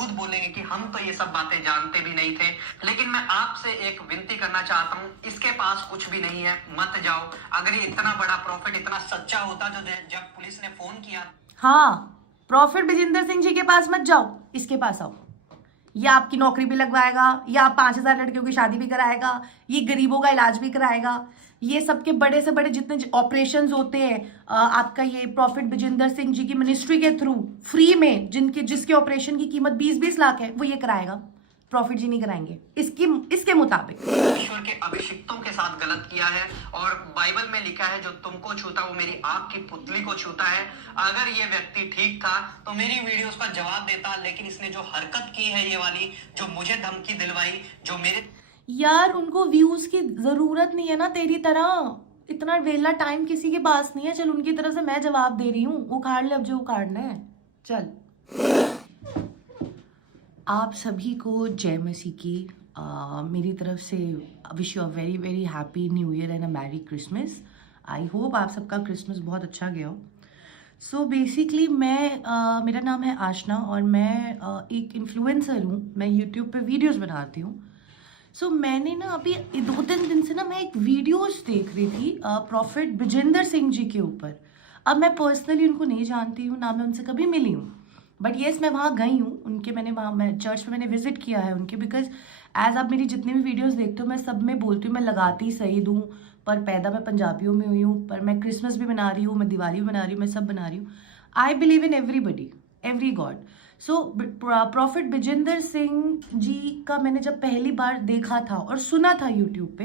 खुद बोलेंगे कि हम तो ये सब बातें जानते भी नहीं थे। लेकिन मैं आपसे एक विनती करना चाहता हूँ, इसके पास कुछ भी नहीं है, मत जाओ। अगर ये इतना बड़ा प्रॉफिट इतना सच्चा होता जो जब पुलिस ने फोन किया, हाँ, प्रॉफिट विजेंद्र सिंह जी के पास मत जाओ, इसके पास आओ। ये आपकी नौकरी भी लगवाएगा, या 5,000 लड़कियों की शादी भी कराएगा, ये गरीबों का इलाज भी कराएगा, ये सबके बड़े से बड़े जितने ऑपरेशंस होते हैं आपका ये प्रॉफिट विजेंद्र सिंह जी की मिनिस्ट्री के थ्रू फ्री में जिसके ऑपरेशन की कीमत 20-20 लाख है, वो ये कराएगा। प्रॉफिट जी नहीं कराएंगे इसके मुताबिक। ईश्वर के अभिषिक्तों के साथ गलत किया है, और बाइबल में लिखा है जो तुमको छूता वो मेरी आंख की पुतली को छूता है। अगर ये व्यक्ति ठीक था तो मेरी वीडियोस का जवाब देता, लेकिन इसने जो हरकत की है ये वाली, जो मुझे धमकी दिलवाई, जो मेरे यार उनको व्यूज की जरूरत नहीं है ना तेरी तरह, इतना वेला टाइम किसी के पास नहीं है। चल उनकी तरफ से मैं जवाब दे रही हूँ, उखाड़ ले अब जो उखाड़ना है। चल, आप सभी को जय मसीह की मेरी तरफ से wish you a very very happy new year and a merry Christmas. I hope आप सबका क्रिसमस बहुत अच्छा गया हो। सो बेसिकली मेरा नाम है आशना और मैं एक इन्फ्लुएंसर हूँ। मैं यूट्यूब पे वीडियोस बनाती हूँ। सो मैंने ना अभी 2-3 दिन से ना मैं एक वीडियोस देख रही थी प्रॉफिट विजेंद्र सिंह जी के ऊपर। अब मैं पर्सनली उनको नहीं जानती हूँ, ना मैं उनसे कभी मिली हूँ, बट येस मैं वहाँ गई हूँ उनके, मैं चर्च में मैंने विजिट किया है उनके। बिकॉज एज आप मेरी जितनी भी वीडियोस देखते हो मैं सब में बोलती हूँ मैं लगाती सही दूँ, पर पैदा मैं पंजाबियों में हुई हूँ, पर मैं क्रिसमस भी बना रही हूँ, मैं दिवाली भी बना रही हूँ, मैं सब बना रही हूँ। I believe in everybody, every God. So prophet Vijender Singh ji का मैंने जब पहली बार देखा था और सुना था यूट्यूब पे,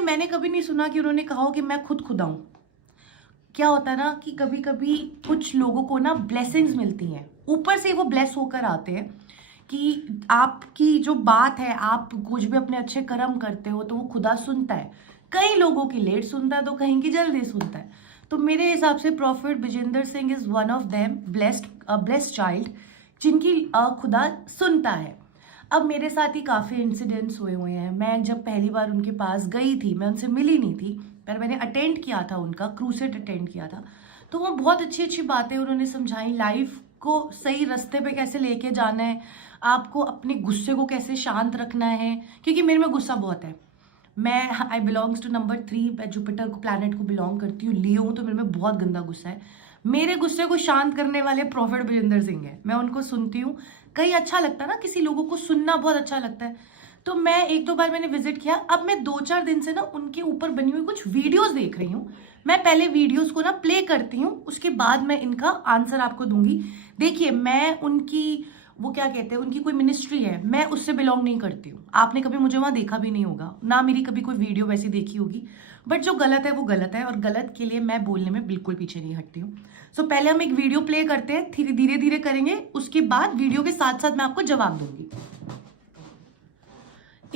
मैंने कभी नहीं सुना कि उन्होंने कहा हो कि मैं खुदा हूँ। क्या होता है ना कि कभी कभी कुछ लोगों को ना ब्लेसिंग्स मिलती हैं, ऊपर से वो ब्लेस होकर आते हैं कि आपकी जो बात है, आप कुछ भी अपने अच्छे कर्म करते हो तो वो खुदा सुनता है। कई लोगों की लेट सुनता है तो कहीं की जल्दी सुनता है। तो मेरे हिसाब से prophet Vijender Singh is one of them blessed child जिनकी खुदा सुनता है। अब मेरे साथ ही काफ़ी इंसिडेंट्स हुए हैं। मैं जब पहली बार उनके पास गई थी, मैं उनसे मिली नहीं थी, पर मैंने अटेंड किया था उनका क्रूसेड अटेंड किया था। तो वो बहुत अच्छी अच्छी बातें उन्होंने समझाई, लाइफ को सही रास्ते पे कैसे लेके जाना है, आपको अपने गुस्से को कैसे शांत रखना है। क्योंकि मेरे में गुस्सा बहुत है। आई बिलोंग्स टू नंबर 3, मैं जुपिटर को प्लैनेट को बिलोंग करती हूँ, लियो हूँ, तो मेरे में बहुत गंदा गुस्सा है। मेरे गुस्से को शांत करने वाले प्रॉफिट विजेंद्र सिंह है, मैं उनको सुनती हूँ। कहीं अच्छा लगता है ना, किसी लोगों को सुनना बहुत अच्छा लगता है। तो मैं 1-2 बार मैंने विजिट किया। अब मैं 2-4 दिन से ना उनके ऊपर बनी हुई कुछ वीडियोस देख रही हूँ। मैं पहले वीडियोस को ना प्ले करती हूँ, उसके बाद मैं इनका आंसर आपको दूंगी। देखिए, मैं उनकी वो क्या कहते हैं, उनकी कोई मिनिस्ट्री है, मैं उससे बिलोंग नहीं करती हूँ। आपने कभी मुझे वहाँ देखा भी नहीं होगा, ना मेरी कभी कोई वीडियो वैसी देखी होगी। बट जो गलत है वो गलत है, और गलत के लिए मैं बोलने में बिल्कुल पीछे नहीं हटती हूँ। सो पहले हम एक वीडियो प्ले करते हैं, धीरे धीरे करेंगे, उसके बाद वीडियो के साथ साथ मैं आपको जवाब दूंगी।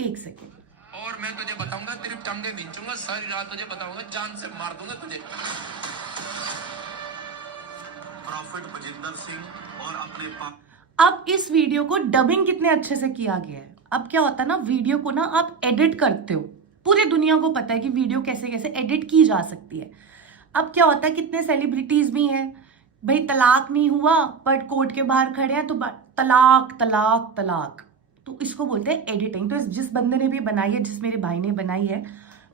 1 सेकेंड। और मैं तुझे बताऊंगा, तेरे चमड़े खींचूंगा, सारी रात तुझे बताऊंगा, जान से मार दूंगा तुझे। प्रॉफिट विजेंद्र सिंह और अपने अब इस वीडियो को डबिंग कितने अच्छे से किया गया है। अब क्या होता है ना, वीडियो को ना आप एडिट करते हो, पूरी दुनिया को पता है कि वीडियो कैसे कैसे एडिट की जा सकती है। अब क्या होता है, कितने सेलिब्रिटीज भी हैं भाई, तलाक नहीं हुआ बट कोर्ट के बाहर खड़े हैं तो तलाक तलाक तलाक, तो इसको बोलते हैं एडिटिंग। तो जिस बंदे ने भी बनाई है, जिस मेरे भाई ने बनाई है,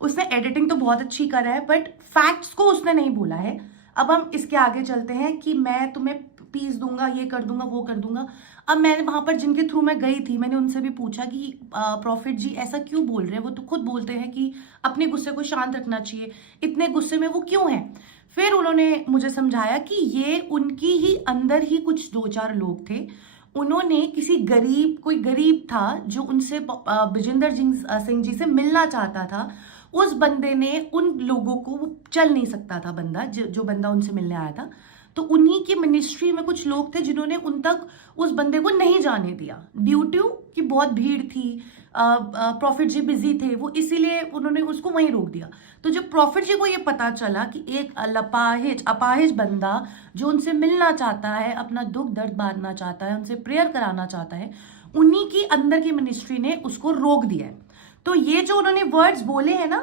उसने एडिटिंग तो बहुत अच्छी करा है, बट फैक्ट्स को उसने नहीं बोला है। अब हम इसके आगे चलते हैं कि मैं तुम्हें पीस दूंगा, ये कर दूंगा, वो कर दूंगा। अब मैंने वहां पर जिनके थ्रू मैं गई थी, मैंने उनसे भी पूछा कि प्रॉफिट जी ऐसा क्यों बोल रहे हैं, वो तो खुद बोलते हैं कि अपने गुस्से को शांत रखना चाहिए, इतने गुस्से में वो क्यों हैं। फिर उन्होंने मुझे समझाया कि ये उनकी ही अंदर ही कुछ 2-4 लोग थे, उन्होंने कोई गरीब था जो उनसे विजेंद्र सिंह जी से मिलना चाहता था। उस बंदे ने उन लोगों को, वो चल नहीं सकता था बंदा, जो बंदा उनसे मिलने आया था, तो उन्हीं की मिनिस्ट्री में कुछ लोग थे जिन्होंने उन तक उस बंदे को नहीं जाने दिया, ड्यू टू कि बहुत भीड़ थी, प्रॉफिट जी बिजी थे, वो इसीलिए उन्होंने उसको वहीं रोक दिया। तो जब प्रॉफिट जी को ये पता चला कि एक अपाहिज बंदा जो उनसे मिलना चाहता है, अपना दुख दर्द बांटना चाहता है, उनसे प्रेयर कराना चाहता है, उन्हीं की अंदर की मिनिस्ट्री ने उसको रोक दिया है। तो ये जो उन्होंने वर्ड्स बोले हैं ना,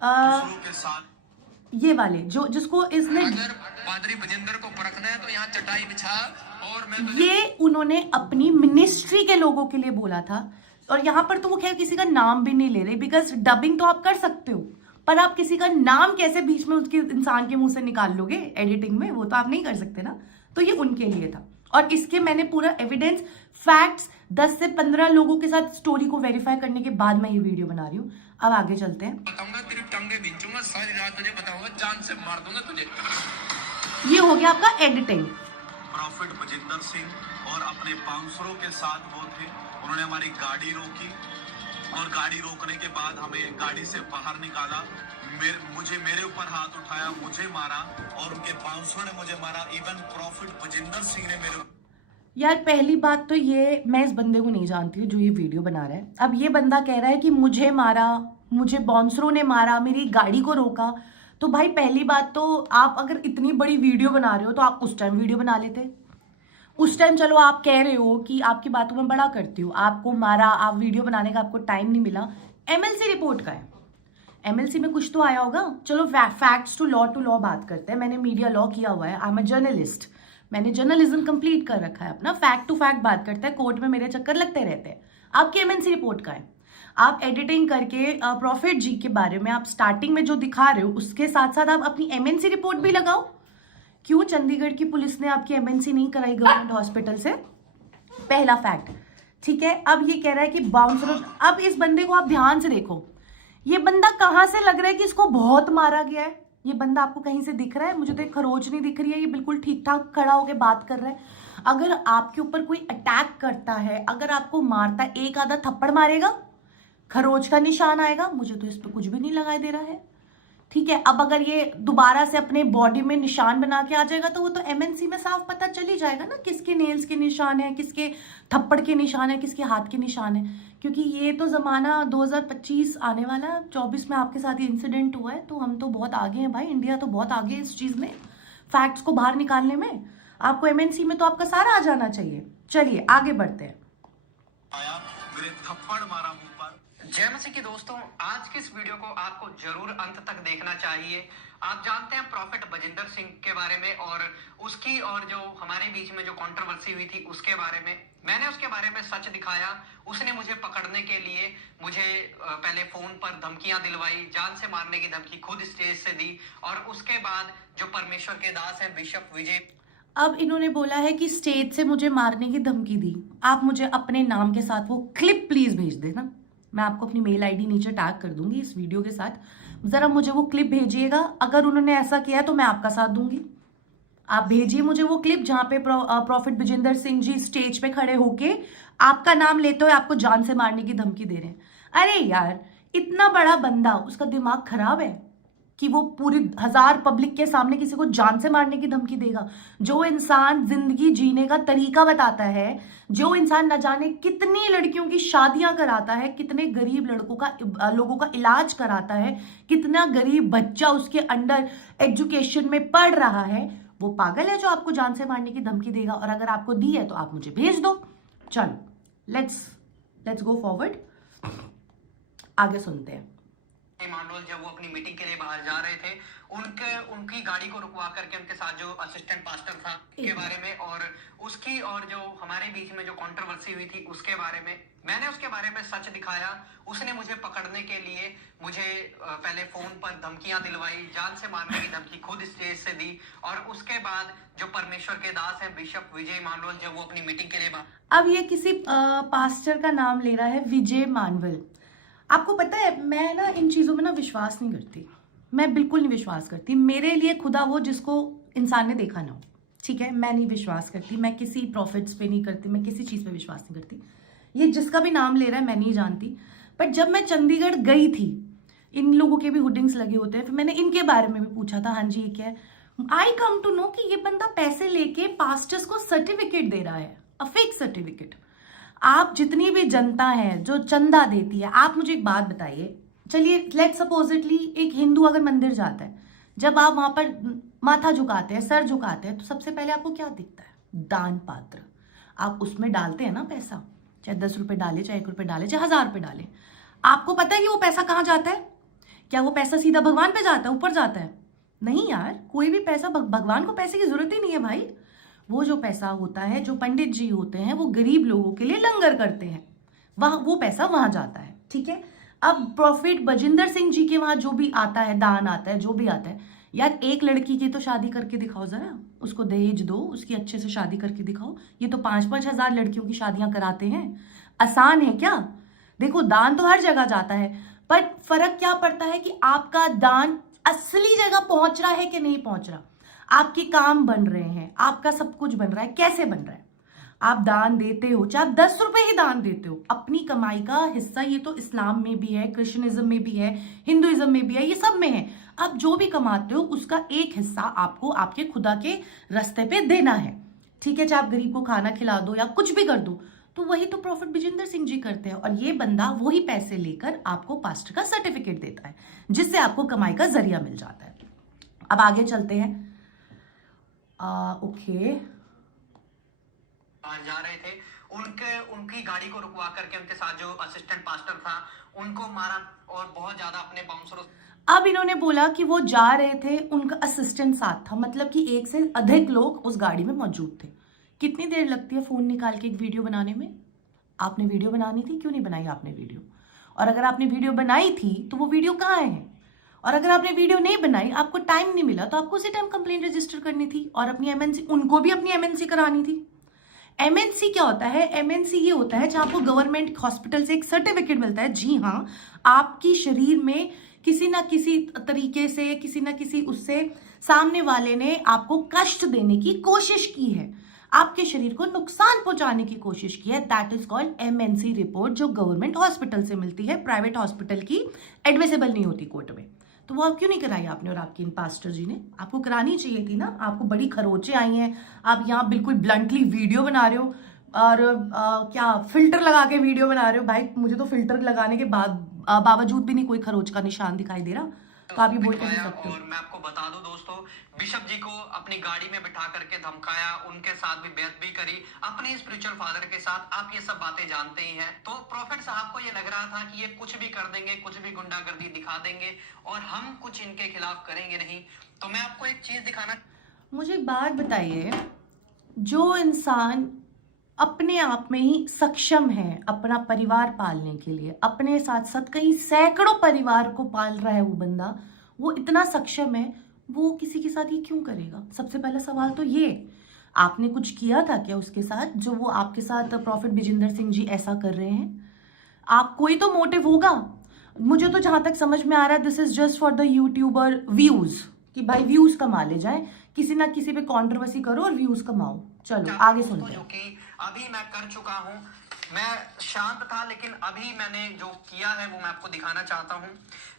के साथ ये वाले जो जिसको इसने, अगर पादरी बजिंदर को परखना है तो यहाँ चटाई बिछा और मैं तुझे ये उन्होंने अपनी मिनिस्ट्री के लोगों के लिए बोला था। और यहाँ पर तो वो खैर किसी का नाम भी नहीं ले रहे, बिकॉज डबिंग तो आप कर सकते हो, पर आप किसी का नाम कैसे बीच में उसके इंसान के मुंह से निकाल लोगे एडिटिंग में, वो तो आप नहीं कर सकते ना। तो ये उनके लिए था, और इसके मैंने पूरा एविडेंस, फैक्ट्स 10 से 15 लोगों के साथ स्टोरी को वेरीफाई करने के बाद मैं ये वीडियो बना रही हूँ। अब आगे चलते हैं। बताऊंगा, तेरी टांगे खींचूंगा, सारी रात तुझे बताऊंगा, जान से मार दूंगा तुझे। ये हो गया आपका एडिटिंग। प्रॉफिट बजिंदर सिंह और अपने बाउंसरों के साथ वो थे, उन्होंने हमारी गाड़ी रोकी और गाड़ी रोकने के बाद हमें गाड़ी से बाहर निकाला, मेरे ऊपर हाथ उठाया, मुझे मारा और उनके बाउंसरों ने मुझे मारा। इवन प्रॉफिट बजिंदर सिंह ने मेरे यार पहली बात तो ये, मैं इस बंदे को नहीं जानती हूँ जो ये वीडियो बना रहा है। अब ये बंदा कह रहा है कि मुझे मारा, मुझे बाउंसरों ने मारा, मेरी गाड़ी को रोका। तो भाई पहली बात तो आप अगर इतनी बड़ी वीडियो बना रहे हो तो आप उस टाइम वीडियो बना लेते। उस टाइम चलो आप कह रहे हो कि आपकी बातों में बड़ा करती हूँ, आपको मारा, आप वीडियो बनाने का आपको टाइम नहीं मिला। एमएलसी रिपोर्ट का है, एमएलसी में कुछ तो आया होगा। चलो फैक्ट्स टू लॉ बात करते हैं। मैंने मीडिया लॉ किया हुआ है, आई एम अ जर्नलिस्ट, मैंने जर्नलिज्म कंप्लीट कर रखा है अपना। फैक्ट टू फैक्ट बात करते हैं, कोर्ट में मेरे चक्कर लगते रहते हैं। आपकी एमएनसी रिपोर्ट का है, आप एडिटिंग करके प्रॉफिट जी के बारे में आप स्टार्टिंग में जो दिखा रहे हो उसके साथ साथ आप अपनी एमएनसी रिपोर्ट भी लगाओ। क्यों चंडीगढ़ की पुलिस ने आपकी एमएनसी नहीं कराई गवर्नमेंट हॉस्पिटल से? पहला फैक्ट, ठीक है। अब ये कह रहा है कि बाउंसर, अब इस बंदे को आप ध्यान से देखो, ये बंदा कहाँ से लग रहा है कि इसको बहुत मारा गया है। ये बंदा आपको कहीं से दिख रहा है? मुझे तो एक खरोच नहीं दिख रही है, ये बिल्कुल ठीक ठाक खड़ा होकर बात कर रहा है। अगर आपके ऊपर कोई अटैक करता है, अगर आपको मारता है, एक आधा थप्पड़ मारेगा, खरोच का निशान आएगा। मुझे तो इस पर कुछ भी नहीं लगाई दे रहा है, ठीक है। अब अगर ये दोबारा से अपने बॉडी में निशान बना के आ जाएगा तो वो तो एमएनसी में साफ पता चल ही जाएगा ना, किसके नेल्स के निशान है, किसके थप्पड़ के निशान है, किसके हाथ के निशान है। क्योंकि ये तो ज़माना 2025 आने वाला है, 24 में आपके साथ ये इंसिडेंट हुआ है, तो हम तो बहुत आगे हैं भाई। इंडिया तो बहुत आगे है इस चीज़ में, फैक्ट्स को बाहर निकालने में। आपको एमएनसी में तो आपका सारा आ जाना चाहिए। चलिए आगे बढ़ते हैं। आया, मेरे थप्पड़ मारा मुंह पर। जय मसीह की दोस्तों, आज की इस वीडियो को आपको जरूर अंत तक देखना चाहिए। आप जानते हैं प्रॉफिट बजिंदर सिंह के बारे में और उसकी और जो हमारे बीच में जो कंट्रोवर्सी हुई थी उसके बारे में। मैंने उसके बारे में सच दिखाया। उसने मुझे पकड़ने के लिए मुझे पहले फोन पर धमकियां दिलवाई, जान से मारने की धमकी खुद स्टेज से दी, और उसके बाद जो परमेश्वर के दास हैं बिशप विजय, अब इन्होंने बोला है कि स्टेज से मुझे मारने की धमकी दी। आप मुझे अपने नाम के साथ वो क्लिप प्लीज भेज देना, मैं आपको अपनी मेल आईडी नीचे टैग कर दूंगी इस वीडियो के साथ। जरा मुझे वो क्लिप भेजिएगा। अगर उन्होंने ऐसा किया तो मैं आपका साथ दूंगी। आप भेजिए मुझे वो क्लिप जहां पे प्रॉफिट बजिंदर सिंह जी स्टेज पे खड़े होके आपका नाम लेते हुए आपको जान से मारने की धमकी दे रहे हैं। अरे यार, इतना बड़ा बंदा, उसका दिमाग खराब है कि वो पूरी 1000 पब्लिक के सामने किसी को जान से मारने की धमकी देगा? जो इंसान जिंदगी जीने का तरीका बताता है, जो इंसान न जाने कितनी लड़कियों की शादियां कराता है, कितने गरीब लोगों का इलाज कराता है, कितना गरीब बच्चा उसके अंडर एजुकेशन में पढ़ रहा है, वो पागल है जो आपको जान से मारने की धमकी देगा? और अगर आपको दी है तो आप मुझे भेज दो। चलो लेट्स गो फॉरवर्ड, आगे सुनते हैं। इमानुअल जब वो अपनी मीटिंग के लिए बाहर जा रहे थे, उनकी गाड़ी को रुकवा करके उनके साथ जो असिस्टेंट पास्टर था के बारे में और उसकी और जो हमारे बीच में जो कंट्रोवर्सी हुई थी उसके बारे में मैंने उसके बारे में सच दिखाया। उसने मुझे पकड़ने के लिए मुझे पहले फोन पर धमकियां दिलवाई, जान से मारने की धमकी खुद स्टेज से दी, और उसके बाद जो परमेश्वर के दास हैं बिशप विजय मानवल जब वो अपनी मीटिंग के लिए अब ये किसी पास्टर का नाम ले रहा है, विजय मानवल। आपको पता है मैं ना इन चीज़ों में ना विश्वास नहीं करती, मैं बिल्कुल नहीं विश्वास करती। मेरे लिए खुदा वो जिसको इंसान ने देखा ना हो, ठीक है, मैं नहीं विश्वास करती। मैं किसी प्रॉफिट्स पे नहीं करती, मैं किसी चीज़ पे विश्वास नहीं करती। ये जिसका भी नाम ले रहा है मैं नहीं जानती। बट जब मैं चंडीगढ़ गई थी, इन लोगों के भी हुडिंग्स लगे होते हैं, फिर मैंने इनके बारे में भी पूछा था, हाँ जी ये क्या है। आई कम टू नो कि ये बंदा पैसे लेके पास्टर्स को सर्टिफिकेट दे रहा है, अ फेक सर्टिफिकेट। आप जितनी भी जनता है जो चंदा देती है, आप मुझे एक बात बताइए, चलिए लेट सपोजिटली एक हिंदू अगर मंदिर जाता है, जब आप वहां पर माथा झुकाते हैं, सर झुकाते हैं, तो सबसे पहले आपको क्या दिखता है? दान पात्र। आप उसमें डालते हैं ना पैसा, चाहे 10 रुपए डाले, चाहे 1 रुपए डाले, चाहे 1000 रुपए डाले। आपको पता है कि वो पैसा कहाँ जाता है? क्या वो पैसा सीधा भगवान पे जाता है, ऊपर जाता है? नहीं यार, कोई भी पैसा, भगवान को पैसे की जरूरत ही नहीं है भाई। वो जो पैसा होता है, जो पंडित जी होते हैं, वो गरीब लोगों के लिए लंगर करते हैं, वहां वो पैसा वहां जाता है, ठीक है। अब प्रॉफिट बजिंदर सिंह जी के वहां जो भी आता है, दान आता है, जो भी आता है, यार एक लड़की की तो शादी करके दिखाओ जरा, उसको दहेज दो, उसकी अच्छे से शादी करके दिखाओ। ये तो 5-5 हजार लड़कियों की शादियां कराते हैं, आसान है क्या? देखो, दान तो हर जगह जाता है, पर फर्क क्या पड़ता है कि आपका दान असली जगह पहुंच रहा है कि नहीं पहुंच रहा। आपके काम बन रहे हैं, आपका सब कुछ बन रहा है, कैसे बन रहा है। आप दान देते हो, चाहे आप 10 रुपए ही दान देते हो, अपनी कमाई का हिस्सा, ये तो इस्लाम में भी है, क्रिश्चियनिज्म में भी है, हिंदुइज्म में भी है, ये सब में है। आप जो भी कमाते हो उसका एक हिस्सा आपको आपके खुदा के रास्ते पे देना है, ठीक है। चाहे आप गरीब को खाना खिला दो या कुछ भी कर दो, तो वही तो प्रॉफिट बजिंदर सिंह जी करते हैं। और ये बंदा वही पैसे लेकर आपको पास्टर का सर्टिफिकेट देता है, जिससे आपको कमाई का जरिया मिल जाता है। अब आगे चलते हैं। ओके, जा रहे थे, उनकी गाड़ी को रुकवा करके उनके साथ जो असिस्टेंट पास्टर था उनको मारा और बहुत ज्यादा अपने बाउंसरों। अब इन्होंने बोला कि वो जा रहे थे, उनका असिस्टेंट साथ था, मतलब कि एक से अधिक लोग उस गाड़ी में मौजूद थे। कितनी देर लगती है फोन निकाल के एक वीडियो बनाने में? आपने वीडियो बनानी थी, क्यों नहीं बनाई आपने वीडियो? और अगर आपने वीडियो बनाई थी तो वो वीडियो कहाँ है? और अगर आपने वीडियो नहीं बनाई, आपको टाइम नहीं मिला, तो आपको उसी टाइम कंप्लेंट रजिस्टर करनी थी और अपनी एमएनसी, उनको भी अपनी एमएनसी करानी थी। एमएनसी क्या होता है? एमएनसी ये होता है जहां आपको गवर्नमेंट हॉस्पिटल से एक सर्टिफिकेट मिलता है, जी हाँ, आपकी शरीर में किसी ना किसी तरीके से, किसी ना किसी उससे सामने वाले ने आपको कष्ट देने की कोशिश की है, आपके शरीर को नुकसान पहुंचाने की कोशिश की है। That is called MNC report, जो गवर्नमेंट हॉस्पिटल से मिलती है, प्राइवेट हॉस्पिटल की एडमिसेबल नहीं होती कोर्ट में। तो वो आप क्यों नहीं कराई आपने और आपकी इन पास्टर जी ने? आपको करानी चाहिए थी ना। आपको बड़ी खरोचे आई हैं, आप यहाँ बिल्कुल ब्लंटली वीडियो बना रहे हो और क्या फिल्टर लगा के वीडियो बना रहे हो। भाई मुझे तो फिल्टर लगाने के बाद बावजूद भी नहीं कोई खरोच का निशान दिखाई दे रहा, तो आप ये बोल नहीं सकते हो। और मैं आपको बता दूं दोस्तों, बिशप जी को अपनी गाड़ी में बिठा करके धमकाया, उनके साथ भी बेइज्जती भी करी, अपने स्पिरिचुअल फादर के साथ। आप ये सब बातें जानते ही हैं। तो प्रॉफिट साहब को ये लग रहा था कि ये कुछ भी कर देंगे, कुछ भी गुंडागर्दी दिखा देंगे और हम कुछ इनके खिलाफ करेंगे नहीं। तो मैं आपको एक चीज दिखाना। मुझे एक बात बताइए, जो इंसान अपने आप में ही सक्षम है अपना परिवार पालने के लिए, अपने साथ साथ कई सैकड़ों परिवार को पाल रहा है, वो बंदा, वो इतना सक्षम है, वो किसी के साथ ये क्यों करेगा? सबसे पहला सवाल तो ये, आपने कुछ किया था क्या उसके साथ, जो वो आपके साथ प्रॉफिट बजिंदर सिंह जी ऐसा कर रहे हैं? आप कोई तो मोटिव होगा। मुझे तो जहां तक समझ में आ रहा है, this is just for the YouTuber views, कि भाई व्यूज कमा ले जाए, किसी ना किसी पे कंट्रोवर्सी करो और व्यूज कमाओ। चलो आगे सुनते जो हैं। कि अभी मैं कर चुका हूं। मैं शांत था, लेकिन अभी मैंने जो किया है वो मैं आपको दिखाना चाहता हूं।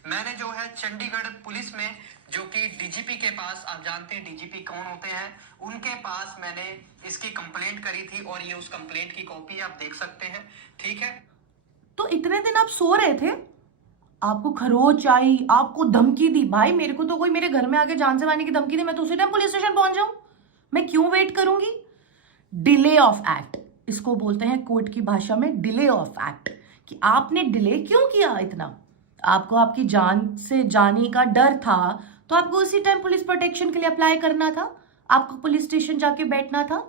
मैंने जो है चंडीगढ़ पुलिस में, जो कि डीजीपी के पास, आप जानते हैं डीजीपी कौन होते हैं, उनके पास मैंने इसकी कंप्लेंट करी थी और ये उस कंप्लेंट की कॉपी आप देख सकते हैं, ठीक है। तो इतने दिन आप सो रहे थे, आपको खरोच आई, आपको धमकी दी। भाई मेरे को तो कोई मेरे घर में आके जान से मारने की धमकी दे, मैं तो उसी टाइम पुलिस स्टेशन पहुंच जाऊं। मैं क्यों वेट करूंगी? डिले ऑफ एक्ट इसको बोलते हैं कोर्ट की भाषा में, डिले ऑफ एक्ट, कि आपने डिले क्यों किया इतना? आपको आपकी जान से जाने का डर था, तो आपको उसी टाइम पुलिस प्रोटेक्शन के लिए अप्लाई करना था, आपको पुलिस स्टेशन जाके बैठना था।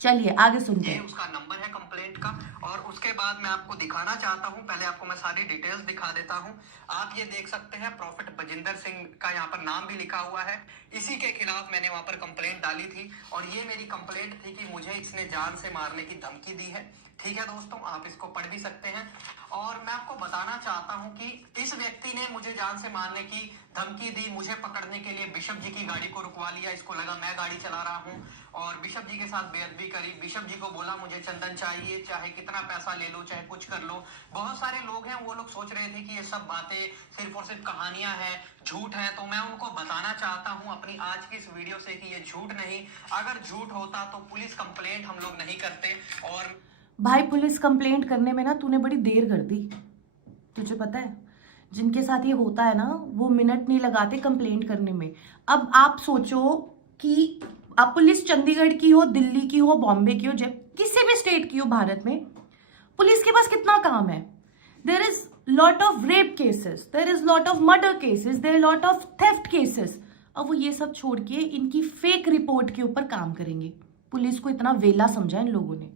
चलिए आगे सुनते ये हैं। उसका नंबर है कंप्लेंट का। और उसके बाद मैं आपको दिखाना चाहता हूं, पहले आपको मैं सारी डिटेल्स दिखा देता हूं। आप ये देख सकते हैं, प्रॉफिट बजिंदर सिंह का यहाँ पर नाम भी लिखा हुआ है। इसी के खिलाफ मैंने वहां पर कंप्लेंट डाली थी और ये मेरी कंप्लेंट थी कि मुझे इसने जान से मारने की धमकी दी है। ठीक है दोस्तों, आप इसको पढ़ भी सकते हैं। और मैं आपको बताना चाहता हूं कि इस व्यक्ति ने मुझे जान से मारने की धमकी दी, मुझे पकड़ने के लिए बिशप जी की गाड़ी को रुकवा लिया। इसको लगा मैं गाड़ी चला रहा हूं और बिशप जी के साथ बेअदबी करी। बिशप जी को बोला मुझे चंदन चाहिए, चाहे कितना पैसा ले लो, चाहे कुछ कर लो। बहुत सारे लोग हैं, वो लोग सोच रहे थे कि ये सब बातें सिर्फ और सिर्फ कहानियां हैं, झूठ है। तो मैं उनको बताना चाहता हूं अपनी आज की इस वीडियो से कि ये झूठ नहीं। अगर झूठ होता तो पुलिस कंप्लेंट हम लोग नहीं करते। और भाई पुलिस कंप्लेंट करने में ना तूने बड़ी देर कर दी। तुझे पता है जिनके साथ ये होता है ना, वो मिनट नहीं लगाते कंप्लेंट करने में। अब आप सोचो कि अब पुलिस चंडीगढ़ की हो, दिल्ली की हो, बॉम्बे की हो, जब किसी भी स्टेट की हो भारत में, पुलिस के पास कितना काम है। There is lot of rape cases, there is lot of murder cases, there lot of theft cases. अब वो ये सब छोड़ के इनकी फेक रिपोर्ट के ऊपर काम करेंगे। पुलिस को इतना वेला समझा इन लोगों ने।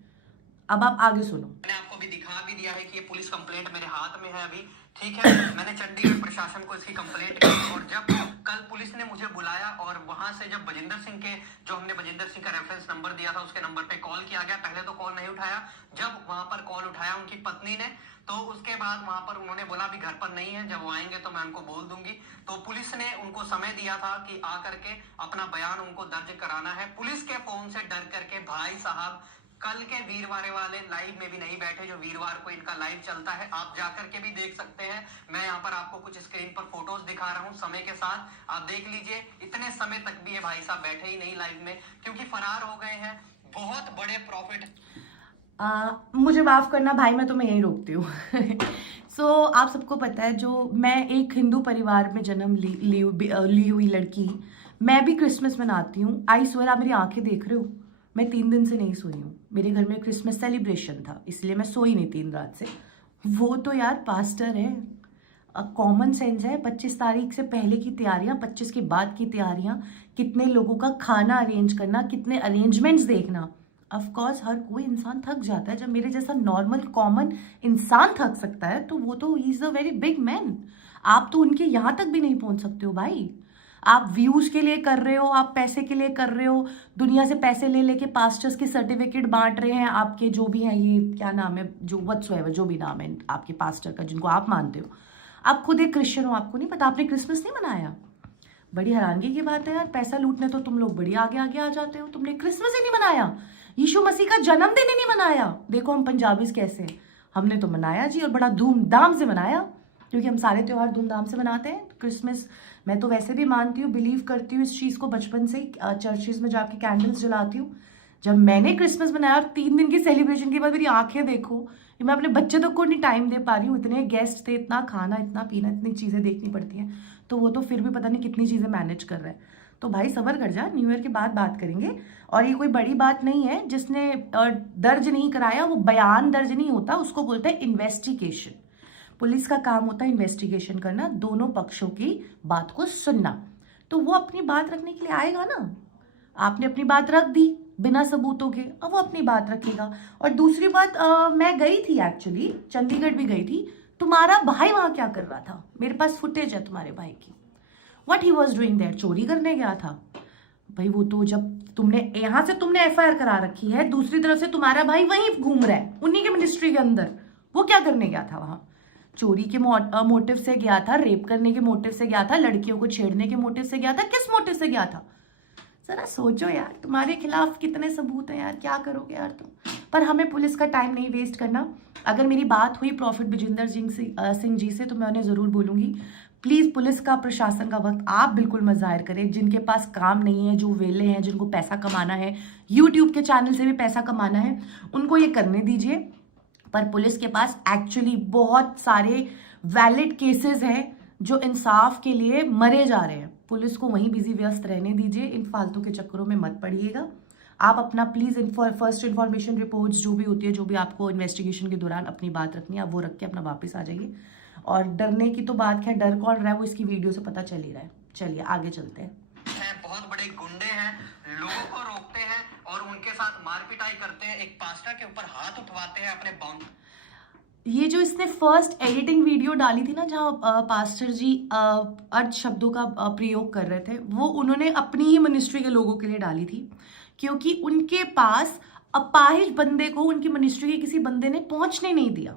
अब आप आगे सुनो। मैंने आपको भी दिखा भी दिया है कि ये पुलिस कंप्लेंट मेरे हाथ में है अभी, ठीक है। मैंने चंडीगढ़ प्रशासन को इसकी कंप्लेंट की और जब कल पुलिस ने मुझे बुलाया और वहां से जब बजिंदर सिंह के जो हमने बजिंदर सिंह का रेफरेंस नंबर दिया था उसके नंबर पे कॉल किया गया। पहले तो कॉल नहीं उठाया, जब वहां पर कॉल उठाया उनकी पत्नी ने तो उसके बाद वहां पर उन्होंने बोला भी घर पर नहीं है, जब वो आएंगे तो मैं उनको बोल दूंगी। तो पुलिस ने उनको समय दिया था कि आकर के अपना बयान उनको दर्ज कराना है। पुलिस के फोन से डर करके भाई साहब कल के वीरवार वाले लाइव में भी नहीं बैठे, जो वीरवार को इनका लाइव चलता है, आप जाकर के भी देख सकते हैं। मैं यहाँ पर आपको कुछ स्क्रीन पर फोटोज दिखा रहा हूँ समय के साथ, आप देख लीजिए। इतने समय तक भी ये भाई साहब बैठे ही नहीं लाइव में, क्योंकि फरार हो गए हैं। बहुत बड़े प्रॉफिट मुझे माफ़ करना भाई, मैं तुम्हें यहीं रोकती हूँ। सो आप सबको पता है, जो मैं एक हिंदू परिवार में जन्म ली हुई लड़की, मैं भी क्रिसमस मनाती हूँ। आई स्वेयर, आप मेरी आंखें देख रहे हो, मैं 3 दिन से नहीं सोई हूँ। मेरे घर में क्रिसमस सेलिब्रेशन था, इसलिए मैं सोई नहीं 3 रात से। वो तो यार पास्टर है, कॉमन सेंस है। 25 तारीख से पहले की तैयारियां, 25 के बाद की तैयारियां, कितने लोगों का खाना अरेंज करना, कितने अरेंजमेंट्स देखना। ऑफ कोर्स हर कोई इंसान थक जाता है। जब मेरे जैसा नॉर्मल कॉमन इंसान थक सकता है तो वो तो he is a very big man. आप तो उनके यहाँ तक भी नहीं पहुँच सकते हो भाई। आप व्यूज़ के लिए कर रहे हो, आप पैसे के लिए कर रहे हो, दुनिया से पैसे ले लेके पास्टर्स के सर्टिफिकेट बांट रहे हैं आपके जो भी हैं, ये क्या नाम है, जो व्हाट्सएवर जो भी नाम है आपके पास्टर का जिनको आप मानते हो। आप खुद एक क्रिश्चियन हो, आपको नहीं पता, आपने क्रिसमस नहीं मनाया। बड़ी हैरानगी की बात है यार, पैसा लूटने तो तुम लोग बड़ी आगे आगे आ जाते हो। तुमने क्रिसमस ही नहीं मनाया, यीशु मसीह का जन्मदिन ही नहीं मनाया। देखो हम पंजाबीज कैसे हैं, हमने तो मनाया जी, और बड़ा धूमधाम से मनाया, क्योंकि हम सारे त्यौहार धूमधाम से मनाते हैं। क्रिसमस मैं तो वैसे भी मानती हूँ, बिलीव करती हूँ इस चीज़ को, बचपन से ही चर्चेज में जाके कैंडल्स जलाती हूँ। जब मैंने क्रिसमस मनाया और 3 दिन की सेलिब्रेशन के बाद मेरी आंखें देखो, मैं अपने बच्चे तक को नहीं टाइम दे पा रही हूँ। इतने गेस्ट थे, इतना खाना, इतना पीना, इतनी चीज़ें देखनी पड़ती हैं, तो वो तो फिर भी पता नहीं कितनी चीज़ें मैनेज कर रहा है। तो भाई सब्र कर जा, न्यू ईयर के बाद बात करेंगे। और ये कोई बड़ी बात नहीं है, जिसने दर्ज नहीं कराया वो बयान दर्ज नहीं होता, उसको बोलते हैं इन्वेस्टिगेशन। पुलिस का काम होता है इन्वेस्टिगेशन करना, दोनों पक्षों की बात को सुनना। तो वो अपनी बात रखने के लिए आएगा ना, आपने अपनी बात रख दी बिना सबूतों के, अब वो अपनी बात रखेगा। और दूसरी बात, मैं गई थी एक्चुअली, चंडीगढ़ भी गई थी। तुम्हारा भाई वहां क्या कर रहा था? मेरे पास फुटेज है तुम्हारे भाई की, what he was doing there. चोरी करने गया था भाई वो तो। जब तुमने यहाँ से तुमने FIR करा रखी है, दूसरी तरफ से तुम्हारा भाई वहीं घूम रहा है उन्हीं के मिनिस्ट्री के अंदर, वो क्या करने गया था वहां? चोरी के मोटिव से गया था, रेप करने के मोटिव से गया था, लड़कियों को छेड़ने के मोटिव से गया था, किस मोटिव से गया था? जरा सोचो यार, तुम्हारे खिलाफ कितने सबूत हैं यार, क्या करोगे यार तुम? पर हमें पुलिस का टाइम नहीं वेस्ट करना। अगर मेरी बात हुई प्रॉफिट बजिंदर सिंह जी से तो मैं उन्हें ज़रूर बोलूँगी, प्लीज़ पुलिस का, प्रशासन का वक्त आप बिल्कुल मत ज़ाहिर करें। जिनके पास काम नहीं है, जो वेले हैं, जिनको पैसा कमाना है, यूट्यूब के चैनल से भी पैसा कमाना है, उनको ये करने दीजिए। पर पुलिस के पास एक्चुअली बहुत सारे वैलिड केसेस हैं जो इंसाफ के लिए मरे जा रहे हैं। पुलिस को वहीं बिजी व्यस्त रहने दीजिए, इन फालतू के चक्करों में मत पड़िएगा। आप अपना प्लीज़ फर्स्ट इन्फॉर्मेशन रिपोर्ट्स जो भी होती है, जो भी आपको इन्वेस्टिगेशन के दौरान अपनी बात रखनी है, आप वो रख के अपना वापस आ जाइए। और डरने की तो बात है, डर कौन रहा है वो इसकी वीडियो से पता चल ही रहा है। चलिए आगे चलते हैं। बहुत बड़े गुंडे हैं, लोगों को रोकते हैं और उनके साथ मारपिटाई करते हैं, एक पास्टर के ऊपर हाथ उठवाते हैं अपने बाउंड। ये जो इसने फर्स्ट एडिटिंग वीडियो डाली थी ना, जहाँ पास्टर जी अर्थ शब्दों का प्रयोग कर रहे थे, वो उन्होंने अपनी ही मिनिस्ट्री के लोगों के लिए डाली थी, क्योंकि उनके पास अपाहिज बंदे को उनकी मिनिस्ट्री के किसी बंदे ने पहुंचने नहीं दिया।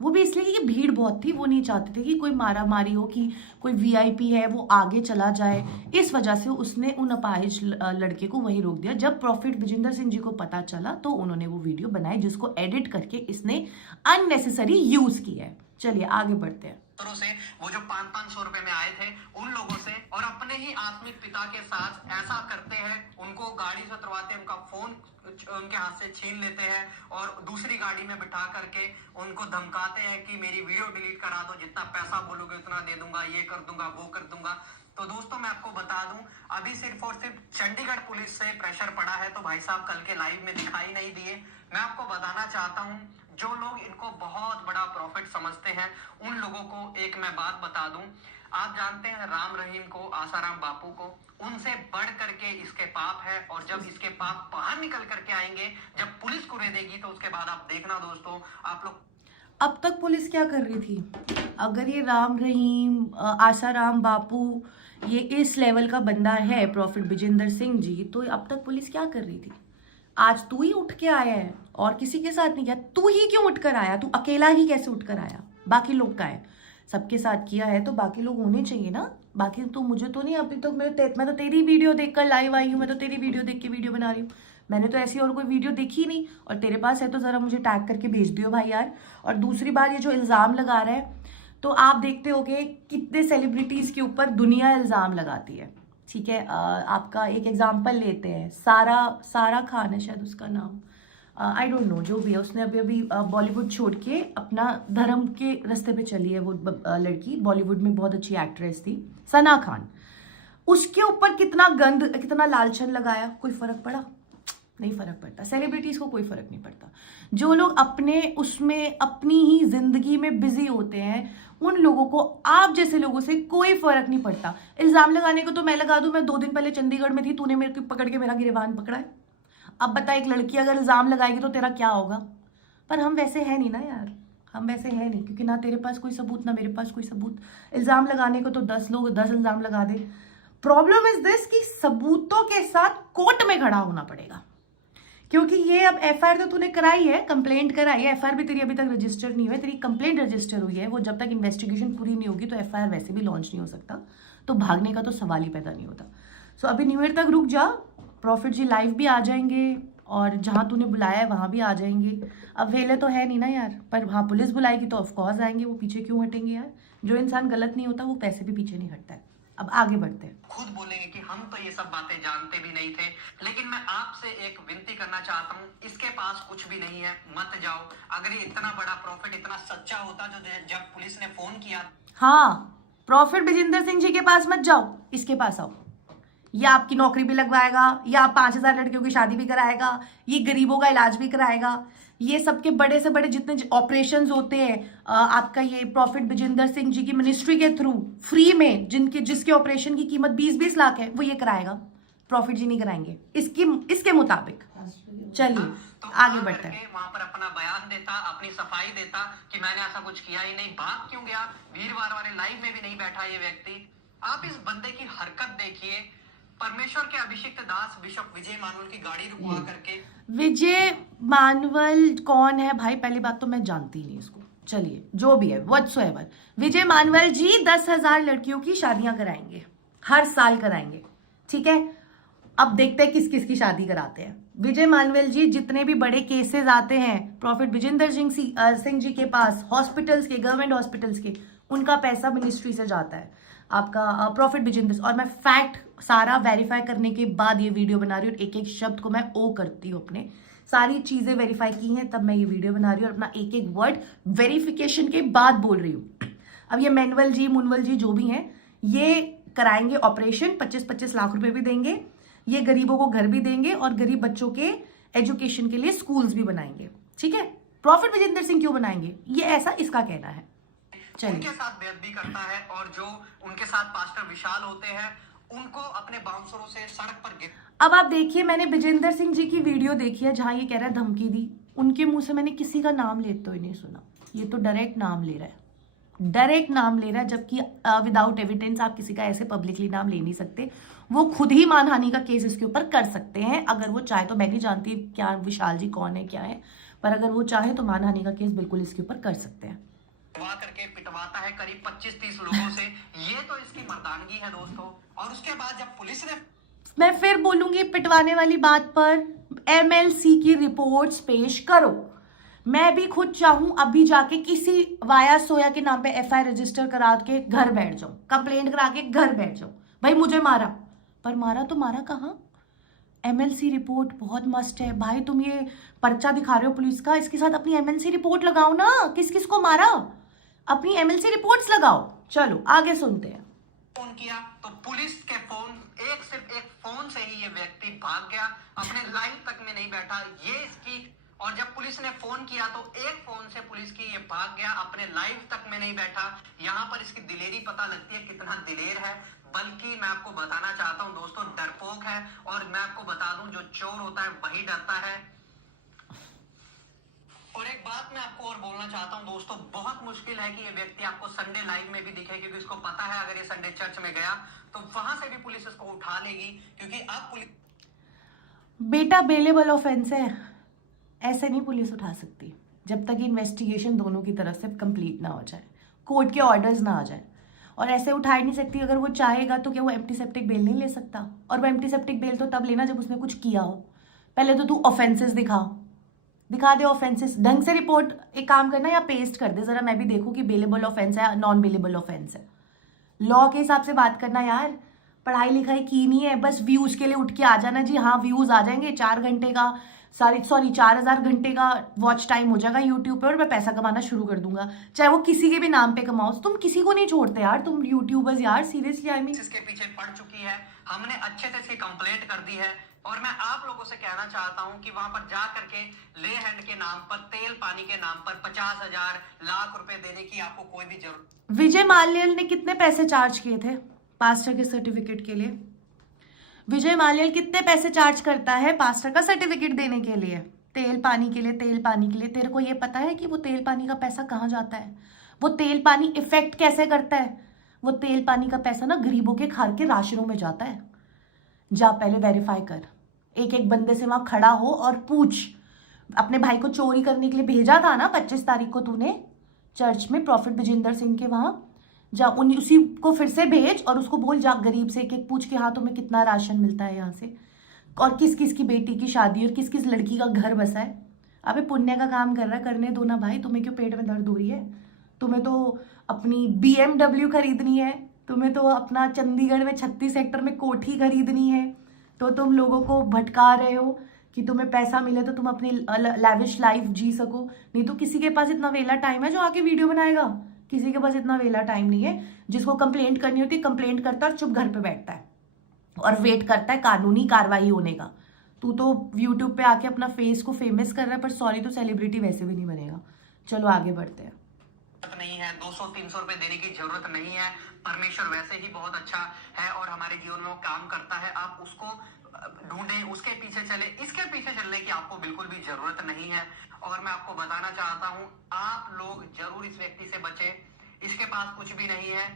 वो भी इसलिए कि भीड़ बहुत थी, वो नहीं चाहते थे कि कोई मारा मारी हो, कि कोई VIP है वो आगे चला जाए। इस वजह से उसने उन अपाहिज लड़के को वहीं रोक दिया। जब प्रॉफिट बजिंदर सिंह जी को पता चला तो उन्होंने वो वीडियो बनाई, जिसको एडिट करके इसने अननेसेसरी यूज किया है। चलिए आगे बढ़ते हैं। से वो जो 500-500 रुपए में आए थे उन लोगों से, और अपने ही आत्मिक पिता के साथ ऐसा करते हैं, उनको गाड़ी से उतरवाते हैं, उनका फोन उनके हाथ से छीन लेते हैं और दूसरी गाड़ी में बिठा करके उनको धमकाते हैं कि मेरी वीडियो डिलीट करा दो, जितना पैसा बोलोगे उतना दे दूंगा, ये कर दूंगा, वो कर दूंगा। तो दोस्तों मैं आपको बता दूं, अभी सिर्फ और सिर्फ चंडीगढ़ पुलिस से प्रेशर पड़ा है, तो भाई साहब कल के लाइव में दिखाई नहीं दिए। मैं आपको बताना चाहता हूं, जो लोग इनको बहुत बड़ा प्रॉफिट समझते हैं, उन लोगों को एक मैं बात बता दूं, आप जानते हैं राम रहीम को, आसाराम बापू को, उनसे बढ़ करके इसके पाप है। और जब इसके पाप बाहर निकल करके आएंगे, जब पुलिस को देगी, तो उसके बाद आप देखना दोस्तों, आप लोग। अब तक पुलिस क्या कर रही थी? अगर ये राम रहीम, आसाराम बापू, ये इस लेवल का बंदा है प्रॉफिट विजेंद्र सिंह जी, तो अब तक पुलिस क्या कर रही थी? आज तू ही उठ के आया है और किसी के साथ नहीं किया। तू ही क्यों उठ कर आया? तू अकेला ही कैसे उठ कर आया? बाकी लोग का है, सबके साथ किया है तो बाकी लोग होने चाहिए ना। बाकी तो मुझे तो नहीं, अभी तो मैं तो तेरी वीडियो देखकर लाइव आई हूँ, मैं तो तेरी वीडियो देख के वीडियो बना रही हूँ। मैंने तो ऐसी और कोई वीडियो देखी नहीं, और तेरे पास है तो ज़रा मुझे टैग करके भेज दियो भाई यार। और दूसरी बात, ये जो इल्ज़ाम लगा रहा है, तो आप देखते होगे कितने सेलिब्रिटीज़ के ऊपर दुनिया इल्ज़ाम लगाती है, ठीक है। आपका एक एग्जाम्पल लेते हैं, सारा खान है शायद उसका नाम, आई डोंट नो, जो भी है, उसने अभी बॉलीवुड छोड़ के अपना धर्म के रास्ते पे चली है वो लड़की। बॉलीवुड में बहुत अच्छी एक्ट्रेस थी, सना खान। उसके ऊपर कितना गंद, कितना लालचन लगाया, कोई फर्क पड़ा? नहीं फर्क पड़ता। सेलिब्रिटीज़ को कोई फर्क नहीं पड़ता। जो लोग अपने उसमें अपनी ही जिंदगी में बिजी होते हैं, उन लोगों को, आप जैसे लोगों से कोई फर्क नहीं पड़ता। इल्ज़ाम लगाने को तो मैं लगा दूं, मैं 2 दिन पहले चंडीगढ़ में थी, तूने मेरे को पकड़ के मेरा गिरबान पकड़ा है। अब बता, एक लड़की अगर इल्ज़ाम लगाएगी तो तेरा क्या होगा? पर हम वैसे है नहीं ना यार, हम वैसे है नहीं, क्योंकि ना तेरे पास कोई सबूत ना मेरे पास कोई सबूत। इल्ज़ाम लगाने को तो 10 लोग 10 इल्ज़ाम लगा दे। प्रॉब्लम इज दिस कि सबूतों के साथ कोर्ट में खड़ा होना पड़ेगा, क्योंकि ये अब एफआईआर तो तूने कराई है, कंप्लेंट कराई है, एफआईआर भी तेरी अभी तक रजिस्टर नहीं हुई है, तेरी कंप्लेंट रजिस्टर हुई है। वो जब तक इन्वेस्टिगेशन पूरी नहीं होगी तो एफआईआर वैसे भी लॉन्च नहीं हो सकता, तो भागने का तो सवाल ही पैदा नहीं होता। सो अभी न्यू ईयर तक रुक जा, प्रॉफिट जी लाइव भी आ जाएंगे और जहाँ तूने बुलाया है वहाँ भी आ जाएंगे। अब वेले तो है नहीं ना यार, पर वहाँ पुलिस बुलाएगी तो ऑफकोर्स आएंगे, वो पीछे क्यों हटेंगे यार? जो इंसान गलत नहीं होता वो पैसे भी पीछे नहीं हटता है। अब आगे बढ़ते हैं। खुद बोलेंगे कि हम तो ये सब बातें जानते भी नहीं थे। लेकिन मैं आपसे एक विनती करना चाहता हूँ, इसके पास कुछ भी नहीं है, मत जाओ। अगर ये इतना बड़ा प्रॉफिट इतना सच्चा होता, जो जब पुलिस ने फोन किया, हाँ, प्रॉफिट विजेंद्र सिंह जी के पास मत जाओ, इसके पास आओ। ये आपकी नौकरी भी लगवाएगा, या 5000 लड़कियों की शादी भी कराएगा, ये गरीबों का इलाज भी कराएगा, ये सबके बड़े से बड़े जितने ऑपरेशंस होते हैं, आपका ये प्रॉफिट विजेंद्र सिंह जी की मिनिस्ट्री के थ्रू फ्री में जिसके ऑपरेशन की कीमत 20-20 लाख है, वो ये कराएगा। प्रॉफिट जी नहीं कराएंगे इसके मुताबिक। चलिए तो आगे बढ़ते हैं। वहां पर अपना बयान देता, अपनी सफाई देता कि मैंने ऐसा कुछ किया ही नहीं। भाग क्यों गया? वीरवार वाले लाइव में भी नहीं बैठा ये व्यक्ति। आप इस बंदे की हरकत देखिए। परमेश्वर के अभिषिक्त दास बिशप विजय मानवल की गाड़ी रुकवा करके। विजय मानवल कौन है भाई? पहली बात तो मैं जानती नहीं इसको। चलिए जो भी है, व्हाटसोएवर, विजय मानवल जी 10,000 लड़कियों की शादियां कराएंगे, हर साल कराएंगे, ठीक है। अब देखते हैं किस किस की शादी कराते हैं। विजय मानवल जी जितने भी बड़े केसेस आते हैं प्रॉफिट विजेंद्र सिंह जी के पास, हॉस्पिटल्स के, गवर्नमेंट हॉस्पिटल्स के, उनका पैसा मिनिस्ट्री से जाता है आपका प्रॉफिट विजेंद्र। और मैं फैक्ट सारा वेरीफाई करने के बाद ये वीडियो बना रही हूँ, एक एक शब्द को मैं ओ करती हूँ, अपने सारी चीजें वेरीफाई की हैं तब मैं ये वीडियो बना रही हूँ, और अपना एक एक वर्ड वेरिफिकेशन के बाद बोल रही हूँ। अब ये मैनुअल जी, मुनवल जी जो भी हैं, ये कराएंगे ऑपरेशन, 25-25 लाख रुपए भी देंगे, ये गरीबों को घर भी देंगे और गरीब बच्चों के एजुकेशन के लिए स्कूल्स भी बनाएंगे, ठीक है। प्रॉफिट विजेंद्र सिंह क्यों बनाएंगे? ये ऐसा इसका कहना है। उनके साथ बेअदबी करता है, और जो उनके साथ पास्टर विशाल होते हैं उनको अपने बाउंसरों से सड़क पर गिर। अब आप देखिए, मैंने विजेंद्र सिंह जी की वीडियो देखी है जहां ये कह रहा है धमकी दी। उनके मुंह से मैंने किसी का नाम लेते हुए नहीं सुना। ये तो डायरेक्ट नाम ले रहा है, डायरेक्ट नाम ले रहा है, जबकि विदाउट एविडेंस आप किसी का ऐसे पब्लिकली नाम ले नहीं सकते। वो खुद ही मानहानि का केस इसके ऊपर कर सकते हैं अगर वो चाहे तो। मैं नहीं जानती क्या विशाल जी कौन है क्या है, पर अगर वो चाहे तो मानहानि का केस बिल्कुल इसके ऊपर कर सकते हैं। करके पिटवाता है करीब 25-30 लोगों से। ये तो इसकी मर्दानगी है दोस्तों। और उसके बाद जब पुलिस ने, मैं फिर बोलूंगी पिटवाने वाली बात पर, MLC की रिपोर्ट्स पेश करो। मैं भी खुद चाहूं अभी जाके किसी वाया सोया के नाम पे FIR रजिस्टर करा के घर बैठ जाऊं, कंप्लेंट करा के घर बैठ जाऊं, भाई मुझे मारा, पर मारा तो मारा कहाँ? MLC रिपोर्ट बहुत मस्ट है भाई। तुम ये पर्चा दिखा रहे हो पुलिस का, इसके साथ अपनी MLC रिपोर्ट लगाओ ना। किस किस को मारा, अपनी MLC रिपोर्ट्स लगाओ। चलो आगे सुनते हैं। फोन किया तो पुलिस के सिर्फ एक फोन से ही ये व्यक्ति भाग गया, अपने लाइन तक में नहीं बैठा। ये इसकी और जब पुलिस ने फोन किया तो एक फोन से पुलिस की ये भाग गया, अपने लाइव तक में नहीं बैठा। यहाँ पर इसकी दिलेरी पता लगती है कितना दिलेर है। बल्कि मैं आपको बताना चाहता हूँ दोस्तों, डरपोक है। और मैं आपको बता दूं, जो चोर होता है वही डरता है। और एक बात मैं आपको और बोलना चाहता हूं दोस्तों, बहुत मुश्किल है कि ये व्यक्ति आपको संडे लाइव में भी दिखे, क्योंकि उसको पता है अगर ये संडे चर्च में गया तो वहां से भी पुलिस इसको उठा लेगी, क्योंकि अब पुलिस बेटा बेलेबल ऑफेंस है, ऐसे नहीं पुलिस उठा सकती जब तक इन्वेस्टिगेशन दोनों की तरफ से कंप्लीट ना हो जाए, कोर्ट के ऑर्डर्स ना आ जाए। और ऐसे उठा ही नहीं सकती। अगर वो चाहेगा तो क्या वो एम्प्टी सेप्टिक बेल नहीं ले सकता? और वो एम्प्टी सेप्टिक बेल तो तब लेना जब उसने कुछ किया हो। पहले तो तू ऑफेंसेस दिखा दे ऑफेंसेस ढंग से। रिपोर्ट एक काम करना या पेस्ट कर दे जरा, मैं भी देखूं कि बेलेबल ऑफेंस है नॉन बेलेबल ऑफेंस है। लॉ के हिसाब से बात करना यार, पढ़ाई लिखाई की नहीं है, बस व्यूज के लिए उठ के आ जाना जी। हाँ व्यूज आ जाएंगे, 4 घंटे का 4000 घंटे का वॉच टाइम हो जाएगा यूट्यूब पे और मैं पैसा कमाना शुरू कर दूंगा, चाहे वो किसी के भी नाम पे कमाओ। तुम किसी को नहीं छोड़ते यार, तुम यूट्यूबर्स यार, सीरियसली आई मीन। इसके पीछे पड़ चुकी है, हमने अच्छे से इसकी कंप्लेंट कर दी है। और मैं आप लोगों से कहना चाहता हूं कि वहां पर जा करके ले हैंड के नाम पर, तेल पानी के नाम पर 50,000 लाख रुपए देने की आपको कोई भी जरूरत। विजय माल्याल ने कितने पैसे चार्ज किए थे पास्टर के सर्टिफिकेट के लिए? विजय माल्याल कितने पैसे चार्ज करता है पास्टर का सर्टिफिकेट देने के लिए, तेल पानी के लिए? तेरे को ये पता है कि वो तेल पानी का पैसा कहाँ जाता है? वो तेल पानी इफेक्ट कैसे करता है? वो तेल पानी का पैसा ना गरीबों के घर के राशनों में जाता है। जा पहले वेरीफाई कर, एक एक बंदे से वहां खड़ा हो और पूछ। अपने भाई को चोरी करने के लिए भेजा था ना 25 तारीख को तूने चर्च में प्रॉफिट विजेंदर सिंह के वहां, जा उसी को फिर से भेज और उसको बोल जा गरीब से एक एक पूछ के हाँ तुम्हें कितना राशन मिलता है यहाँ से, और किस किस की बेटी की शादी और किस किस लड़की का घर बसा है। अबे पुण्य का काम कर रहा, करने दो ना भाई। तुम्हें क्यों पेट में दर्द हो रही है? तुम्हें तो अपनी BMW खरीदनी है, तुम्हें तो अपना चंडीगढ़ में 36 सेक्टर में कोठी खरीदनी है, तो तुम लोगों को भटका रहे हो कि तुम्हें पैसा मिले तो तुम अपनी लैविश लाइफ जी सको। नहीं तो किसी के पास इतना वेला टाइम है जो आके वीडियो बनाएगा? किसी के पास इतना वेला टाइम नहीं है। जिसको कंप्लेंट करनी होती है कंप्लेंट करता है और चुप घर पे बैठता है और वेट करता है कानूनी कार्रवाई होने का। तू तो यूट्यूब पे आके अपना फेस को फेमस कर रहा है, पर सॉरी तो सेलिब्रिटी वैसे भी नहीं बनेगा। चलो आगे बढ़ते हैं। नहीं है, 200-300 रुपए देने की जरूरत नहीं है। परमेश्वर वैसे ही बहुत अच्छा है और हमारे जीवन में वो काम करता है। आप उसको ढूंढे, उसके पीछे चले, इसके पीछे चलने की आपको बिल्कुल भी जरूरत नहीं है। और मैं आपको बताना चाहता हूं, आप लोग जरूर इस व्यक्ति से बचे। इसके पास कुछ भी नहीं है।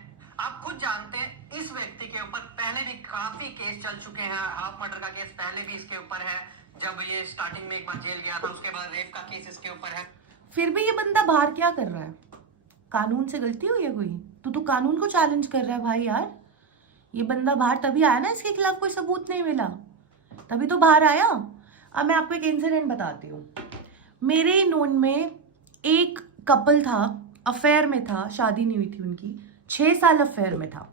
आप खुद जानते हैं इस व्यक्ति के ऊपर पहले भी काफी केस चल चुके हैं। हाफ मर्डर का केस पहले भी इसके ऊपर है, जब ये स्टार्टिंग में एक बार जेल गया था, उसके बाद रेप का केस इसके ऊपर है। फिर भी ये बंदा बाहर क्या कर रहा है? कानून से गलती हुई है कोई? तो कानून को चैलेंज कर रहा है भाई यार। ये बंदा बाहर तभी आया ना, इसके खिलाफ कोई सबूत नहीं मिला, तभी तो बाहर आया। अब मैं आपको एक इंसिडेंट बताती हूँ। मेरे नोन में एक कपल था, अफेयर में था, शादी नहीं हुई थी उनकी, 6 साल अफेयर में था।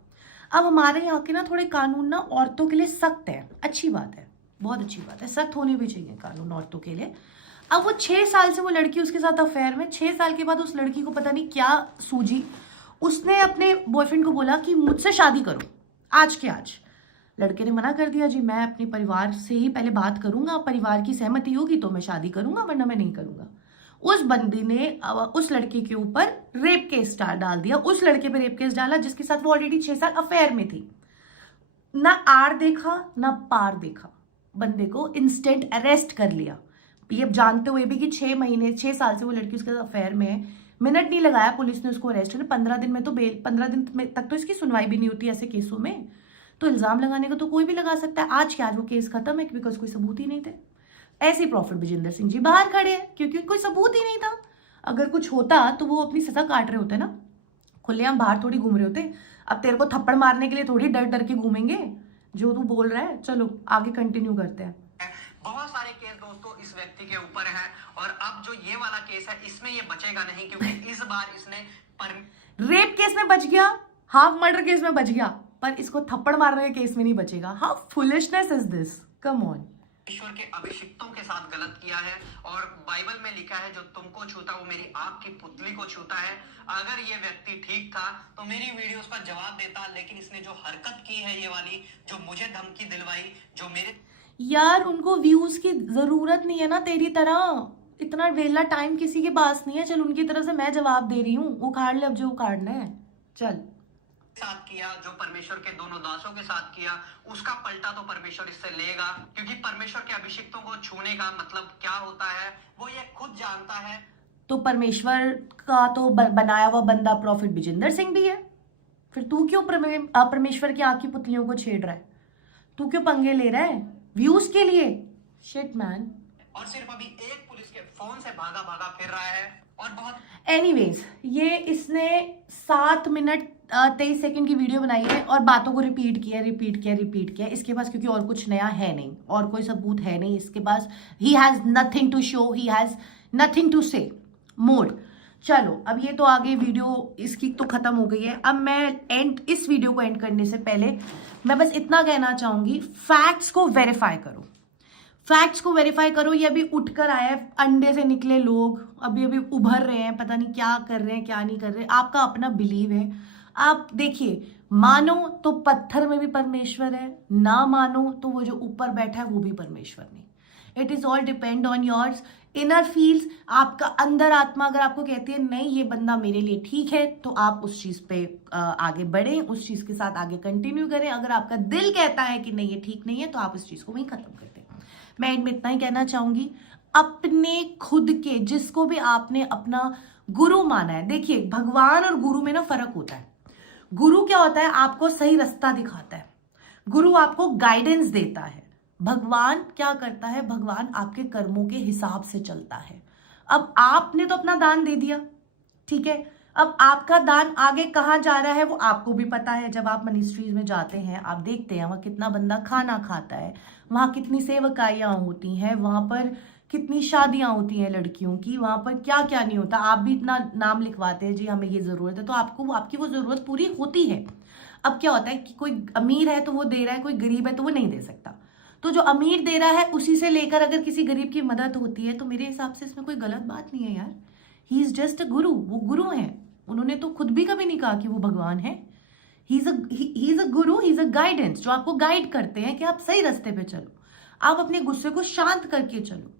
अब हमारे यहाँ के ना थोड़े कानून ना औरतों के लिए सख्त है, अच्छी बात है, बहुत अच्छी बात है, सख्त होने भी चाहिए कानून औरतों के लिए। अब वो 6 साल से वो लड़की उसके साथ अफेयर में, 6 साल के बाद उस लड़की को पता नहीं क्या सूझी, उसने अपने बॉयफ्रेंड को बोला कि मुझसे शादी करो आज के आज। लड़के ने मना कर दिया, जी मैं अपने परिवार से ही पहले बात करूंगा, परिवार की सहमति होगी तो मैं शादी करूंगा वरना मैं नहीं करूंगा। उस बंदी ने उस लड़के के ऊपर रेप केस डाल दिया, उस लड़के पे रेप केस डाला जिसके साथ वो ऑलरेडी 6 साल अफेयर में थी। ना आर देखा ना पार देखा, बंदे को इंस्टेंट अरेस्ट कर लिया। ये जानते हुए भी कि 6 साल से वो लड़की उसके साथ अफेयर में है, मिनट नहीं लगाया पुलिस ने उसको अरेस्ट करने। 15 दिन में तो 15 दिन तक तो इसकी सुनवाई भी नहीं होती ऐसे केसों में। तो इल्जाम लगाने का तो कोई भी लगा सकता है। आज क्या, आज वो केस खत्म है बिकॉज कोई सबूत ही नहीं थे। ऐसे ही प्रॉफिट विजेंदर सिंह जी बाहर खड़े हैं क्योंकि कोई सबूत ही नहीं था। अगर कुछ होता तो वो अपनी सजा काट रहे होते ना, खुलेआम बाहर थोड़ी घूम रहे होते। अब तेरे को थप्पड़ मारने के लिए थोड़ी डर डर के घूमेंगे जो तू बोल रहा है। चलो आगे कंटिन्यू करते हैं। बहुत सारे केस दोस्तों इस व्यक्ति के ऊपर है और अब जो ये वाला केस है इसमें ये बचेगा नहीं, क्योंकि इस बार इसने रेप केस में बच गया, हाफ मर्डर केस में बच गया, पर इसको थप्पड़ मारने के केस में नहीं बचेगा। How foolishness is this, come on. ईश्वर के अभिषिक्तों के साथ गलत किया है और बाइबल में लिखा है जो तुमको छूता वो मेरी आग की पुतली को छूता है। अगर ये व्यक्ति ठीक था तो मेरी वीडियोस का जवाब देता, लेकिन इसने जो हरकत की है ये वाली, जो मुझे धमकी दिलवाई, जो मेरे यार उनको व्यूज की जरूरत नहीं है ना तेरी तरह। इतना वेला टाइम किसी के पास नहीं है। चल उनकी तरफ से मैं जवाब दे रही हूँ, उखाड़ ले अब जो उखाड़ना है। चल साथ किया, जो परमेश्वर के दोनों दासों के साथ किया, उसका पलटा तो परमेश्वर इससे लेगा, क्योंकि परमेश्वर के अभिषिक्तों को छूने का मतलब क्या होता है वो ये खुद जानता है। तो परमेश्वर का तो बनाया हुआ बंदा प्रॉफिट विजेंद्र सिंह भी है, फिर तू क्यों परमेश्वर की आंख की पुतलियों को छेड़ रहा है? तू क्यों पंगे ले रहा है व्यूज के लिए? Shit man. और सिर्फ अभी एक पुलिस के फोन से भागा भागा फिर रहा है। और बहुत एनीवेज, ये इसने 7 मिनट 23 सेकंड की वीडियो बनाई है और बातों को रिपीट किया। इसके पास क्योंकि और कुछ नया है नहीं और कोई सबूत है नहीं इसके पास। He has nothing to show, he has nothing to say more. चलो अब ये तो आगे वीडियो इसकी तो खत्म हो गई है। अब मैं इस वीडियो को एंड करने से पहले मैं बस इतना कहना चाहूंगी, फैक्ट्स को वेरीफाई करो, फैक्ट्स को वेरीफाई करो। ये अभी उठकर आए अंडे से निकले लोग, अभी उभर रहे हैं, पता नहीं क्या कर रहे हैं क्या नहीं कर रहे। आपका अपना बिलीव है, आप देखिए, मानो तो पत्थर में भी परमेश्वर है, ना मानो तो वो जो ऊपर बैठा है वो भी परमेश्वर नहीं। It is all depend on yours inner feels. आपका अंदर आत्मा अगर आपको कहती है नहीं ये बंदा मेरे लिए ठीक है, तो आप उस चीज पे आगे बढ़ें, उस चीज के साथ आगे कंटिन्यू करें। अगर आपका दिल कहता है कि नहीं ये ठीक नहीं है, तो आप उस चीज को वहीं खत्म कर दें। मैं इनमें इतना ही कहना चाहूंगी, अपने खुद के जिसको भी आपने अपना गुरु माना है, देखिए भगवान और गुरु में ना फर्क होता है। गुरु क्या होता है? आपको सही रास्ता दिखाता है, गुरु आपको गाइडेंस देता है। भगवान क्या करता है? भगवान आपके कर्मों के हिसाब से चलता है। अब आपने तो अपना दान दे दिया, ठीक है, अब आपका दान आगे कहाँ जा रहा है वो आपको भी पता है। जब आप मिनिस्ट्रीज में जाते हैं आप देखते हैं वहाँ कितना बंदा खाना खाता है, वहाँ कितनी सेवकाइयाँ होती हैं, वहाँ पर कितनी शादियाँ होती हैं लड़कियों की, वहाँ पर क्या क्या नहीं होता। आप भी इतना नाम लिखवाते हैं जी हमें ये ज़रूरत है, तो आपकी वो ज़रूरत पूरी होती है। अब क्या होता है कि कोई अमीर है तो वो दे रहा है, कोई गरीब है तो वो नहीं दे सकता। तो जो अमीर दे रहा है उसी से लेकर अगर किसी गरीब की मदद होती है तो मेरे हिसाब से इसमें कोई गलत बात नहीं है यार। ही इज जस्ट अ गुरु, वो गुरु हैं, उन्होंने तो खुद भी कभी नहीं कहा कि वो भगवान है। He is a Guru, he is a guidance, जो आपको गाइड करते हैं कि आप सही रास्ते पे चलो, आप अपने गुस्से को शांत करके चलो।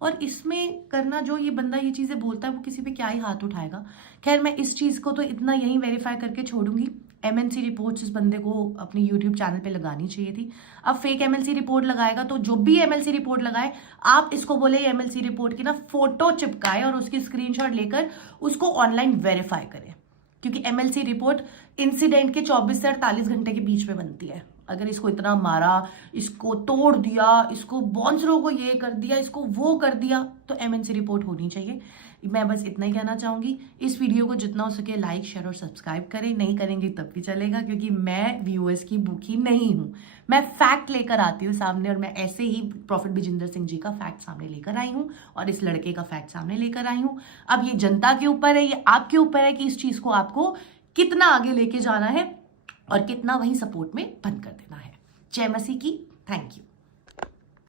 और इसमें करना जो ये बंदा ये चीज़ें बोलता है वो किसी पे क्या ही हाथ उठाएगा। खैर मैं इस चीज़ को तो इतना यहीं वेरीफाई करके छोड़ूंगी। MNC रिपोर्ट्स इस बंदे को अपने YouTube चैनल पे लगानी चाहिए थी। अब फेक MLC रिपोर्ट लगाएगा तो जो भी MLC रिपोर्ट लगाए आप इसको बोले MLC रिपोर्ट की ना फोटो चिपकाए और उसकी स्क्रीनशॉट लेकर उसको ऑनलाइन वेरीफाई करें, क्योंकि MLC रिपोर्ट इंसिडेंट के 24 से 48 घंटे के बीच में बनती है। अगर इसको इतना मारा, इसको तोड़ दिया, इसको बॉन्सरों को ये कर दिया, इसको वो कर दिया, तो MNC रिपोर्ट होनी चाहिए। मैं बस इतना ही कहना चाहूँगी। इस वीडियो को जितना हो सके लाइक शेयर और सब्सक्राइब करें, नहीं करेंगे तब भी चलेगा, क्योंकि मैं व्यूअर्स की भूखी नहीं हूँ। मैं फैक्ट लेकर आती हूँ सामने, और मैं ऐसे ही प्रॉफिट विजेंद्र सिंह जी का फैक्ट सामने लेकर आई हूँ और इस लड़के का फैक्ट सामने लेकर आई हूँ। अब ये जनता के ऊपर है, ये आपके ऊपर है कि इस चीज़ को आपको कितना आगे लेके जाना है और कितना वहीं सपोर्ट में बंद कर देना है। जय मसीह की। Thank you.